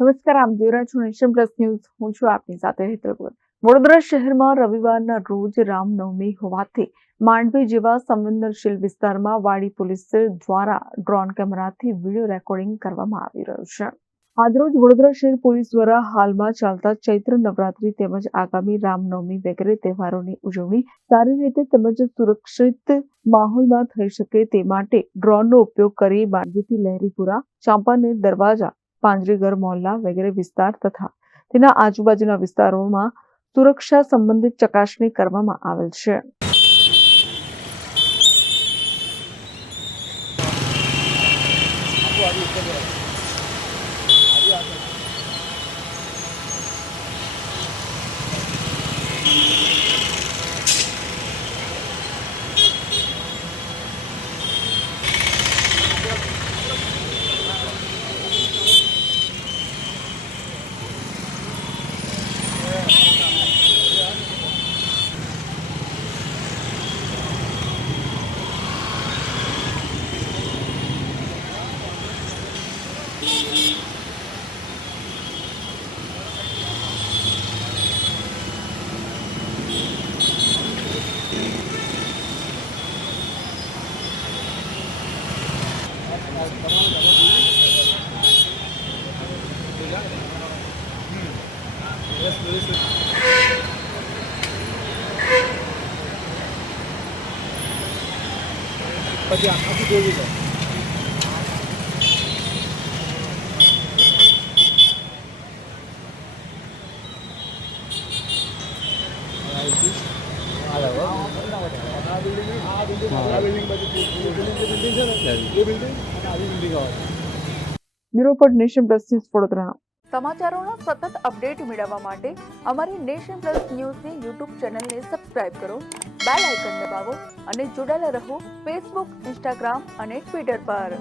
નમસ્કાર, આપ જોઈ રહ્યા છો નેશન પ્લસ ન્યૂઝ. હું છું આપની સાથે હેતલ. વડોદરા શહેરમાં રવિવારના રોજ રામનવમી હોવાથી માંડવી જેવા સંવેદનશીલ વિસ્તારમાં વાડી પોલીસ દ્વારા ડ્રોન કેમેરાથી વિડીયો રેકોર્ડિંગ કરવામાં આવી રહ્યું છે. આજરોજ વડોદરા શહેર પોલીસ દ્વારા હાલમાં ચાલતા ચૈત્ર નવરાત્રી તેમજ આગામી રામનવમી વગેરે તહેવારોની ઉજવણી સારી રીતે તેમજ સુરક્ષિત માહોલમાં થઈ શકે તે માટે ડ્રોનનો ઉપયોગ કરી માંડવીથી લહેરીપુરા, ચાંપાનેર દરવાજા, પાંજરેઘર મોહલ્લા વગેરે વિસ્તાર તથા તેના આજુબાજુના વિસ્તારોમાં સુરક્ષા સંબંધિત ચકાસણી કરવામાં આવેલ છે. પછી આખી જોવી છે. Bureau report nation plus news Vadodara. સમાચારોના સતત અપડેટ મેળવવા માટે અમારી નેશન પ્લસ ન્યૂઝની યુટ્યુબ ચેનલને સબસ્ક્રાઇબ કરો, બેલ આઇકન દબાવો અને જોડાયેલા રહો ફેસબુક, ઇન્સ્ટાગ્રામ અને ટ્વિટર પર.